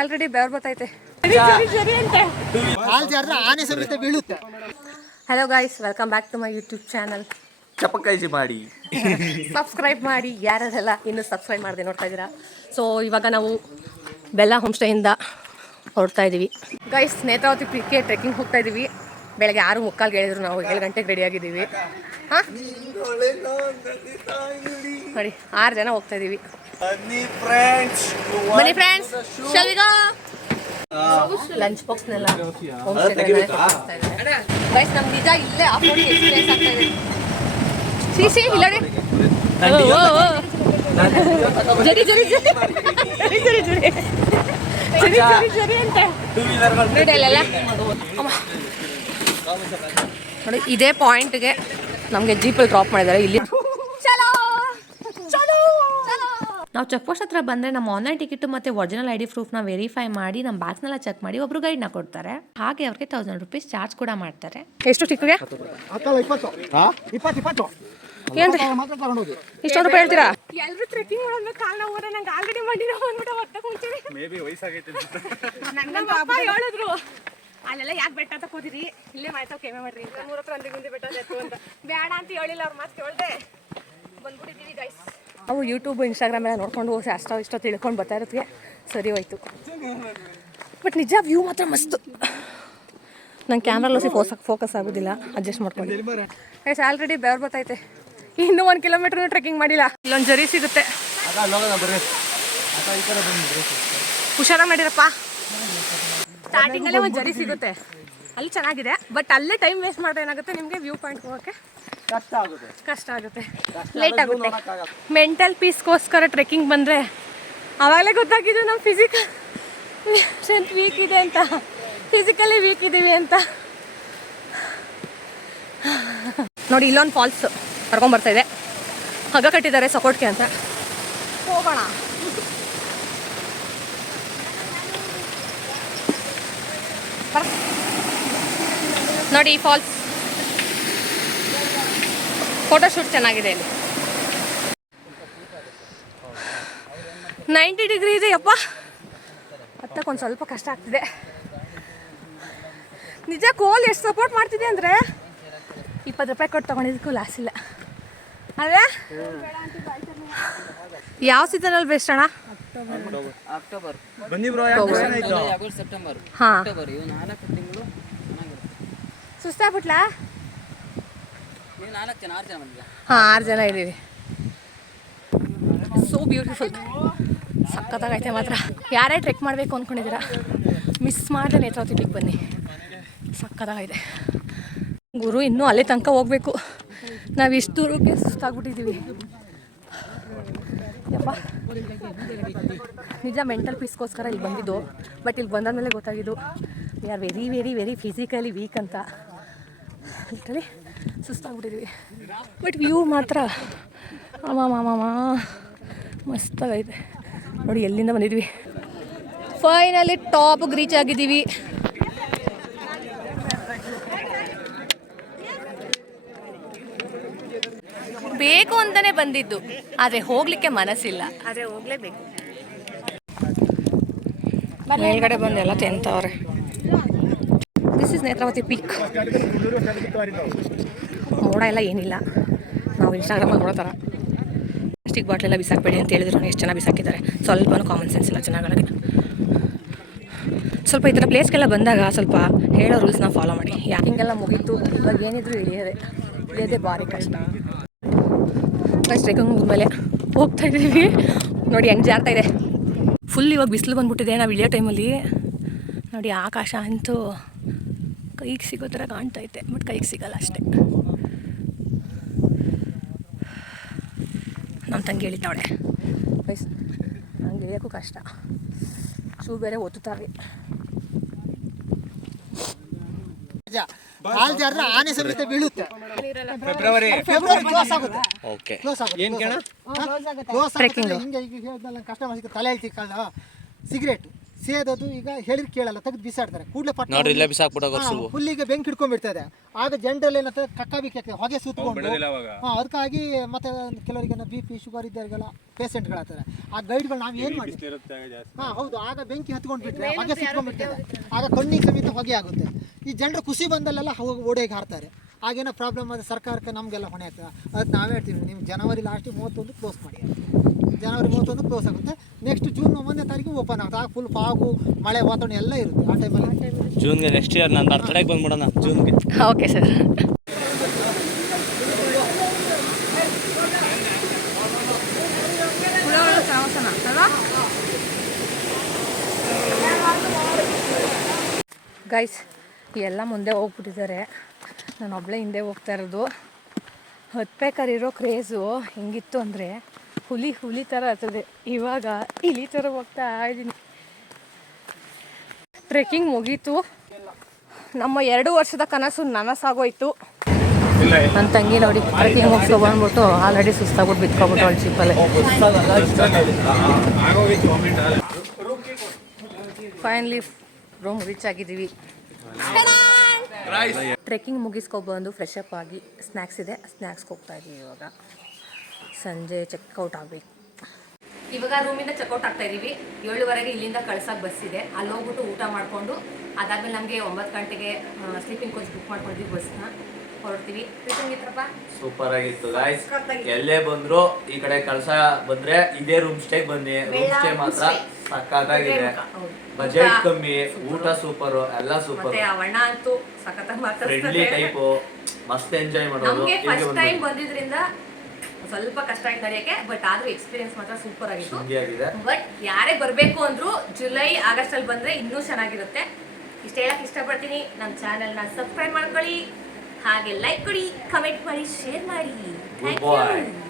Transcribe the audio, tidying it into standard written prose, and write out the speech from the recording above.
Already ಬೆವರು ಬರ್ತೈತೆ. Hello guys, welcome back to my YouTube channel. ಚಪಕಾಯಿಸಿ ಮಾಡಿ ಸಬ್ಸ್ಕ್ರೈಬ್ ಮಾಡಿ. ಯಾರೆಲ್ಲ ಇನ್ನೂ ಸಬ್ಸ್ಕ್ರೈಬ್ ಮಾಡದೆ ನೋಡ್ತಾ ಇದ್ದೀರಾ. ಸೊ ಇವಾಗ ನಾವು ಬೆಲ್ಲ ಹೋಮ್ ಸ್ಟೇಯಿಂದ ಹೊರಡ್ತಾ ಇದ್ದೀವಿ ಗೈಸ್. ನೇತ್ರಾವತಿ ಪೀಕ್ಗೆ ಟ್ರೆಕ್ಕಿಂಗ್ ಹೋಗ್ತಾ ಇದ್ದೀವಿ. ಬೆಳಗ್ಗೆ 6:45 ಹೇಳಿದ್ರು, ನಾವು 7 ಗಂಟೆಗೆ ರೆಡಿ ಆಗಿದ್ದೀವಿ. ಹಾಂ ನೋಡಿ, 6 ಜನ ಹೋಗ್ತಾ ಇದ್ದೀವಿ. ಬನ್ನಿ friends, shall we go? Lunch ಬಾಕ್ಸ್ನೆಲ್ಲ ಹೋಮ್ ಸ್ಟೇ ಗೈಸ್. ನಮ್ಗೆ ನಿಜ ಇಲ್ಲೇ ಆಫೋಡಿ ಎಕ್ಸ್ಪೀರಿಯನ್ಸ್ ಆಗ್ತಾ ಇದೆ. ಸಿ ಇಲ್ಲ ಜರಿ ಜರಿ ಜರಿ ಜರಿ ಜರಿ ಜರಿ ಜರಿ ಜರಿ ಜರಿ ಅಂತ ನೋಡಿ ಅಲ್ಲೆಲ್ಲ. ನೋಡಿ ಇದೇ ಪಾಯಿಂಟ್ಗೆ ನಮಗೆ ಜೀಪಲ್ಲಿ ಡ್ರಾಪ್ ಮಾಡಿದ್ದಾರೆ. ಇಲ್ಲಿ ನಾವು ಚೆಕ್ ಪೋಸ್ಟ್ ಹತ್ರ ಬಂದರೆ ನಮ್ಮ ಆನ್ಲೈನ್ ಟಿಕೆಟ್ ಮತ್ತು ಒರಿಜಿನಲ್ ID ಪ್ರೂಫ್ನ ವೆರಿಫೈ ಮಾಡಿ ನಮ್ಮ ಬ್ಯಾಗ್ಸ್ನೆಲ್ಲ ಚೆಕ್ ಮಾಡಿ ಒಬ್ರು ಗೈಡ್ನ ಕೊಡ್ತಾರೆ. ಹಾಗೆ ಅವ್ರಿಗೆ 1000 ರೂಪೀಸ್ ಚಾರ್ಜ್ ಕೂಡ ಮಾಡ್ತಾರೆ. ಎಷ್ಟು ಟಿಕ್ಗೆ? 20 ಇಷ್ಟೊಂದು ರೂಪಾಯಿ ಹೇಳ್ತೀರಾ? ಎಲ್ಲರೂ ಟ್ರೆಕ್ಕಿಂಗ್ ಮಾಡೋದು ಕಾರಣ ಹೋದ್ರೆ ನಂಗೆ ಆಲ್ರೆಡಿ ಮಂಡಿನ ಬಂದ್ಬಿಟ್ಟು ಹೊಟ್ಟೆ ಕುಂತೀವಿ. ಮೇಬಿ ವಯಸ್ಸಾಗೈತೆ ನನ್ನ ಅಪ್ಪ ಹೇಳಿದ್ರು, ಅಲ್ಲೆಲ್ಲ ಯಾಕೆ ಬೆಟ್ಟ ತಕೋದಿರಿ, ಇಲ್ಲೇ ಮಾಡ್ತಾವ ಕೆಮ್ಮೆ ಮಾಡ್ರಿ, 3 ಹತ್ರ ಅಂದಿ ಗುಂದಿ ಬೆಟ್ಟ ಎತ್ತು ಅಂತ. ಬೇಡ ಅಂತ ಹೇಳಿಲ್ಲ, ಅವ್ರ ಮಾತು ಕೇಳ್ದೆ ಬಂದ್ಬಿಟ್ಟಿದ್ದೀವಿ ಗೈಸ್. ನಾವು ಯೂಟ್ಯೂಬ್ ಇನ್ಸ್ಟಾಗ್ರಾಮ್ ಎಲ್ಲ ನೋಡ್ಕೊಂಡು ಅಷ್ಟೋ ಇಷ್ಟೋ ತಿಳ್ಕೊಂಡು ಬರ್ತಾ ಇರೋದಕ್ಕೆ ಸರಿ ಹೋಯ್ತು. ಬಟ್ ನಿಜ ವ್ಯೂ ಮಾತ್ರ ಮಸ್ತು. ನಂಗೆ ಕ್ಯಾಮ್ರಲ್ಲಿ ಫೋಕಸ್ ಆಗೋದಿಲ್ಲ, ಅಡ್ಜಸ್ಟ್ ಮಾಡ್ಕೊಂಡು. ಗೈಸ್ ಆಲ್ರೆಡಿ ಬೆವರು ಬರ್ತೈತೆ. ಇನ್ನೂ 1 ಕಿಲೋಮೀಟರ್ ಟ್ರೆಕ್ಕಿಂಗ್ ಮಾಡಿಲ್ಲ. ಇಲ್ಲೊಂದು ಜರಿ ಸಿಗುತ್ತೆ, ಹುಷಾರ ಮಾಡಿರಪ್ಪ. ಸ್ಟಾರ್ಟಿಂಗಲ್ಲೇ ಒಂದು ಜರಿ ಸಿಗುತ್ತೆ, ಅಲ್ಲಿ ಚೆನ್ನಾಗಿದೆ. ಬಟ್ ಅಲ್ಲೇ ಟೈಮ್ ವೇಸ್ಟ್ ಮಾಡಿದ್ರೆ ಏನಾಗುತ್ತೆ, ನಿಮಗೆ ವ್ಯೂ ಪಾಯಿಂಟ್ ಹೋಗೋಕ್ಕೆ ಕಷ್ಟ ಆಗುತ್ತೆ, ಲೇಟ್ ಆಗುತ್ತೆ. ಮೆಂಟಲ್ ಪೀಸ್ಗೋಸ್ಕರ ಟ್ರೆಕ್ಕಿಂಗ್ ಬಂದರೆ ಆವಾಗಲೇ ಗೊತ್ತಾಗಿದ್ದು ನಮ್ಮ ಫಿಸಿಕಲ್ ಸ್ಟ್ರೆಂತ್ ವೀಕ್ ಇದೆ ಅಂತ, ಫಿಸಿಕಲಿ ವೀಕ್ ಇದ್ದೀವಿ ಅಂತ. ನೋಡಿ ಇಲ್ಲೊಂದು ಫಾಲ್ಸ್ ಕರ್ಕೊಂಬರ್ತಾ ಇದೆ, ಹಗ್ಗ ಕಟ್ಟಿದ್ದಾರೆ ಸಪೋರ್ಟ್ಗೆ ಅಂತ. ಹೋಗೋಣ. ನೋಡಿ ಈ ಫಾಲ್ಸ್, ಫೋಟೋಶೂಟ್ ಚೆನ್ನಾಗಿದೆ ಇಲ್ಲಿ. 90 ಡಿಗ್ರಿ ಇದೆ ಯಪ್ಪ, ಹತ್ತಕ್ಕೊಂದು ಸ್ವಲ್ಪ ಕಷ್ಟ ಆಗ್ತಿದೆ. ನಿಜ ಕೋಲ್ ಎಷ್ಟು ಸಪೋರ್ಟ್ ಮಾಡ್ತಿದೆ ಅಂದರೆ 20 ರೂಪಾಯಿ ಕೊಟ್ಟು ತೊಗೊಂಡಿದ್ದಕ್ಕೂ ಲಾಸ್ ಇಲ್ಲ ಅಲ್ವೇ? ಯಾವ ಸೀಸನಲ್ಲಿ ಬೆಸ್ಟ್ ಅಣ್ಣ? ಹಾಂ, ಸುಸ್ತಾಗ್ಬಿಟ್ಲಾ? ಹಾಂ, 6 ಜನ ಇದ್ದೀವಿ. ಸೋ ಬ್ಯೂಟಿಫುಲ್, ಸಖತ್ತಾಗೈತೆ ಮಾತ್ರ. ಯಾರೇ ಟ್ರೆಕ್ ಮಾಡಬೇಕು ಅಂದ್ಕೊಂಡಿದ್ದೀರಾ, ಮಿಸ್ ಮಾಡಿದ್ರೆ ನೇತ್ರಾವತಿ ಪೀಕ್ ಬನ್ನಿ, ಸಖತ್ತಾಗೈತೆ. ಗುರು ಇನ್ನೂ ಅಲ್ಲೇ ತನಕ ಹೋಗಬೇಕು. ನಾವು ಇಷ್ಟು ದೂರಕ್ಕೆ ಸುಸ್ತಾಗ್ಬಿಟ್ಟಿದ್ದೀವಿ ಯಪ್ಪ. ನಿಜ ಮೆಂಟಲ್ ಪೀಸ್ಗೋಸ್ಕರ ಇಲ್ಲಿ ಬಂದಿದ್ದು. ಬಟ್ ಇಲ್ಲಿ ಬಂದಾದ್ಮೇಲೆ ಗೊತ್ತಾಗಿದ್ದು we are very very very physically weak ಅಂತ. ಲಿಟ್ರಲಿ ಸುಸ್ತಾಗ್ಬಿಟ್ಟಿದ್ದೀವಿ. ಬಟ್ ವ್ಯೂ ಮಾತ್ರ ಮಸ್ತಾಗೈತೆ. ನೋಡಿ ಎಲ್ಲಿಂದ ಬಂದಿದ್ವಿ, ಫೈನಲಿ ಟಾಪಿಗೆ ರೀಚ್ ಆಗಿದ್ದೀವಿ. ಬೇಕು ಅಂತಲೇ ಬಂದಿದ್ದು, ಆದರೆ ಹೋಗಲಿಕ್ಕೆ ಮನಸ್ಸಿಲ್ಲ. ಆದರೆ ಹೋಗಲೇಬೇಕು. ಮೇಲ್ಗಡೆ ಬಂದು ಎಲ್ಲ ತಿಂತವ್ರೆ. This is Netravati peak. ಮೋಡ ಎಲ್ಲ ಏನಿಲ್ಲ, ನಾವು ಇನ್ಸ್ಟಾಗ್ರಾಮಲ್ಲಿ ನೋಡೋ ಥರ. ಪ್ಲಾಸ್ಟಿಕ್ ಬಾಟ್ಲೆಲ್ಲ ಬಿಸಾಕಬೇಡಿ ಅಂತ ಹೇಳಿದ್ರು, ಎಷ್ಟು ಜನ ಬಿಸಾಕಿದ್ದಾರೆ. ಸ್ವಲ್ಪನೂ ಕಾಮನ್ ಸೆನ್ಸ್ ಇಲ್ಲ ಜನಗಳಿಗೆ. ಸ್ವಲ್ಪ ಈ ಥರ ಪ್ಲೇಸ್ಗೆಲ್ಲ ಬಂದಾಗ ಸ್ವಲ್ಪ ಹೇಳೋ ರೂಲ್ಸ್ನ ಫಾಲೋ ಮಾಡಿ. ಹಿಂಗೆಲ್ಲ ಮುಗೀತು, ಇವಾಗ ಏನಿದ್ರು ಇಳಿಯೋದೇ ಭಾರಿ ಕಷ್ಟ. ಫಸ್ಟ್ ಟ್ರೆಕ್ಕಿಂಗ್ ಮುಗಿದ್ಮೇಲೆ ಹೋಗ್ತಾ ಇದ್ದೀವಿ. ನೋಡಿ ಹೆಂಗೆ ಜಾರ್ತಾ ಇದೆ. ಫುಲ್ ಇವಾಗ ಬಿಸಿಲು ಬಂದ್ಬಿಟ್ಟಿದೆ. ನಾವು ಇಳಿಯೋ ಟೈಮಲ್ಲಿ ನೋಡಿ ಆಕಾಶ ಅಂತೂ ಕೈಗೆ ಸಿಗೋ ಥರ ಕಾಣ್ತೈತೆ, ಬಟ್ ಕೈಗೆ ಸಿಗಲ್ಲ ಅಷ್ಟೇ. ನಮ್ಮ ತಂಗಿ ಇಳಿತಾವಳೆ. ವಯಸ್ಸು ಹಂಗೆ ಇಳಿಯೋಕ್ಕೂ ಕಷ್ಟ, ಶೂ ಬೇರೆ ಒತ್ತುತ್ತಾರೆ. ಆನೆ ಸಮೇತ ಬೀಳುತ್ತೆ. ಫೆಬ್ರವರಿ ಕ್ಲೋಸ್ ಆಗುತ್ತೆ. ಹಿಂಗೆ ಕಸ್ಟಮರ್ಸ್ ತಲೆ ತಿಳ್ಕೊಳ್ಳ ಸಿಗರೇಟ್ ಸೇದೋದು ಈಗ ಹೇಳಿದ್ರೆ ಕೇಳಲ್ಲ, ತೆಗೆದು ಬಿಸಾಡ್ತಾರೆ. ಕೂಡಲೇ ಪಟ್ಟ ನೋಡ್ರಿ ಇಲ್ಲೇ ಬಿಸಾಕ್ಬಿಡೋ ಹುಲ್ಲಿಗೆ ಬೆಂಕಿ ಹಿಡ್ಕೊಂಡ್ಬಿಡ್ತದೆ. ಆಗ ಜನರಲ್ಲಿ ಏನಂತ ಕಕ್ಕಾಬಿಕ್ಕಿ ಆಗ್ತದೆ, ಹೊಗೆ ಸುತ್ತಕೊಂಡು. ಅದಕ್ಕಾಗಿ ಮತ್ತೆ ಕೆಲವರಿಗೆ BP ಶುಗರ್ ಇದ್ದವರಿಗೆಲ್ಲ ಪೇಷಂಟ್ಗಳಾಗ್ತಾರೆ. ಆ ಗೈಡ್ಗಳು ನಾವು ಏನು ಮಾಡ್ತೀವಿ, ಹೌದು, ಆಗ ಬೆಂಕಿ ಹತ್ಕೊಂಡ್ಬಿಟ್ರೆ ಹೊಗೆ ಸುತ್ಕೊಂಡ್ಬಿಡ್ತದೆ, ಆಗ ಕಣ್ಣಿಗೆ ಸಮೇತ ಹೊಗೆ ಆಗುತ್ತೆ. ಈ ಜನರು ಖುಷಿ ಬಂದಲ್ಲೆಲ್ಲ ಓಡೋಗಿ ಹಾರ್ತಾರೆ. ಆಗೇನೋ ಪ್ರಾಬ್ಲಮ್ ಆದರೆ ಸರ್ಕಾರಕ್ಕೆ ನಮಗೆಲ್ಲ ಹೊಣೆ ಆಗ್ತದೆ. ಅದಕ್ಕೆ ನಾವೇ ಹೇಳ್ತೀವಿ, ನೀವು ಜನವರಿ ಲಾಸ್ಟಿಗೆ 31 ಕ್ಲೋಸ್ ಮಾಡಿ. ಜನವರಿ 31 ಕ್ಲೋಸ್ ಆಗುತ್ತೆ. ನೆಕ್ಸ್ಟ್ ಜೂನ್ 1ನೇ ತಾರೀಕು ಓಪನ್ ಆಗುತ್ತೆ. ಆಗ ಫುಲ್ ಫಾಗು, ಮಳೆ ವಾತಾವರಣ ಎಲ್ಲ ಇರುತ್ತೆ ಆ ಟೈಮಲ್ಲಿ. ಜೂನ್ಗೆ ನೆಕ್ಸ್ಟ್ ಇಯರ್ ನಾನು ಬರ್ತಡೆಗೆ ಬಂದ್ಬಿಡೋಣ ಜೂನ್ಗೆ. Okay sir. ಗೈಸ್ ಎಲ್ಲ ಮುಂದೆ ಹೋಗ್ಬಿಟ್ಟಿದ್ದಾರೆ, ನಾನು ಒಬ್ಬಳೇ ಹಿಂದೆ ಹೋಗ್ತಾ ಇರೋದು. ಹತ್ಬೇಕಾರಿರೋ ಕ್ರೇಜು ಹೆಂಗಿತ್ತು ಅಂದರೆ ಹುಲಿ ಥರ ಆಗ್ತದೆ. ಇವಾಗ ಇಲಿ ಥರ ಹೋಗ್ತಾ ಇದ್ದೀನಿ. ಟ್ರೆಕ್ಕಿಂಗ್ ಮುಗೀತು, ನಮ್ಮ 2 ವರ್ಷದ ಕನಸು ನನಸಾಗೋಯ್ತು. ನನ್ನ ತಂಗಿ ನೋಡಿ ಟ್ರೆಕ್ಕಿಂಗ್ ಮುಗಿಸ್ಕೊಬಂದ್ಬಿಟ್ಟು ಆಲ್ರೆಡಿ ಸುಸ್ತಾಗ್ಬಿಟ್ಟು ಬಿತ್ಕೊಬಿಟ್ಟು ಅವಳು ಚಿಪ್ಪಲ್ಲೇ. ಫೈನಲಿ ರೂಮ್ ರೀಚ್ ಆಗಿದ್ದೀವಿ. ಟ್ರೆಕ್ಕಿಂಗ್ ಮುಗಿಸ್ಕೊಬಂದು ಫ್ರೆಶ್ ಅಪ್ ಆಗಿ ಸ್ನ್ಯಾಕ್ಸ್ ಇದೆ, ಸ್ನ್ಯಾಕ್ಸ್ಗೆ ಹೋಗ್ತಾ ಇದ್ದೀವಿ. ಇವಾಗ ಸಂಜೆ ಚೆಕ್ಔಟ್ ಆಗಬೇಕು. ಇವಾಗ ರೂಮಿಂದ ಚೆಕ್ಔಟ್ ಆಗ್ತಾ ಇದ್ದೀವಿ. 7:30ಗೆ ಇಲ್ಲಿಂದ ಕಳ್ಸಕ್ಕೆ ಬಸ್ ಇದೆ. ಅಲ್ಲಿ ಹೋಗ್ಬಿಟ್ಟು ಊಟ ಮಾಡಿಕೊಂಡು ಅದಾದ್ಮೇಲೆ ನಮಗೆ 9 ಗಂಟೆಗೆ ಸ್ಲೀಪಿಂಗ್ ಕೋಚ್ ಬುಕ್ ಮಾಡ್ಕೊಂಡಿದ್ವಿ, ಬಸ್ನ ಹೊರಡ್ತೀವಿ. ಸೂಪರ್ ಆಗಿತ್ತು ಗಾಯ್ಸ್. ಎಲ್ಲೇ ಬಂದ್ರು ಈ ಕಡೆ ಕಳ್ಸ ಬಂದ್ರೆ ಇದೇ ರೂಮ್ ಸ್ಟೇ ಬನ್ನಿ. ರೂಮ್ ಸ್ಟೇ ಮಾತ್ರ ಸಕ್ಕತ್ತಾಗಿದೆ, ಬಜೆಟ್ ಕಮ್ಮಿ, ಊಟ ಸೂಪರ್, ಎಲ್ಲ ಸೂಪರ್. ಅವಣ್ಣ ಅಂತೂ ಸಖತ್ತಾಗಿ ಫ್ರೆಂಡ್ಲಿ ಟೈಪು, ಮಸ್ತ್ ಎಂಜಾಯ್ ಮಾಡೋದು. ನಮಗೆ ಫಸ್ಟ್ ಟೈಮ್ ಬಂದಿದ್ರಿಂದ ಸ್ವಲ್ಪ ಕಷ್ಟ ಆಯ್ತು ನಡೆಯಕ್ಕೆ, ಬಟ್ ಆದ್ರೂ ಎಕ್ಸ್ಪೀರಿಯನ್ಸ್ ಮಾತ್ರ ಸೂಪರ್ ಆಗಿತ್ತು. ಬಟ್ ಯಾರೇ ಬರಬೇಕು ಅಂದ್ರೂ ಜುಲೈ ಆಗಸ್ಟ್ ಅಲ್ಲಿ ಬಂದ್ರೆ ಇನ್ನೂ ಚೆನ್ನಾಗಿರುತ್ತೆ. ಇಷ್ಟ ಹೇಳಕ್ ಇಷ್ಟಪಡ್ತೀನಿ. ನಮ್ಮ ಚಾನೆಲ್ನ ಸಬ್ಸ್ಕ್ರೈಬ್ ಮಾಡ್ಕೊಳ್ಳಿ, ಹಾಗೆ ಲೈಕ್ ಕೊಡಿ, ಕಮೆಂಟ್ ಮಾಡಿ, ಶೇರ್ ಮಾಡಿ. Thank you.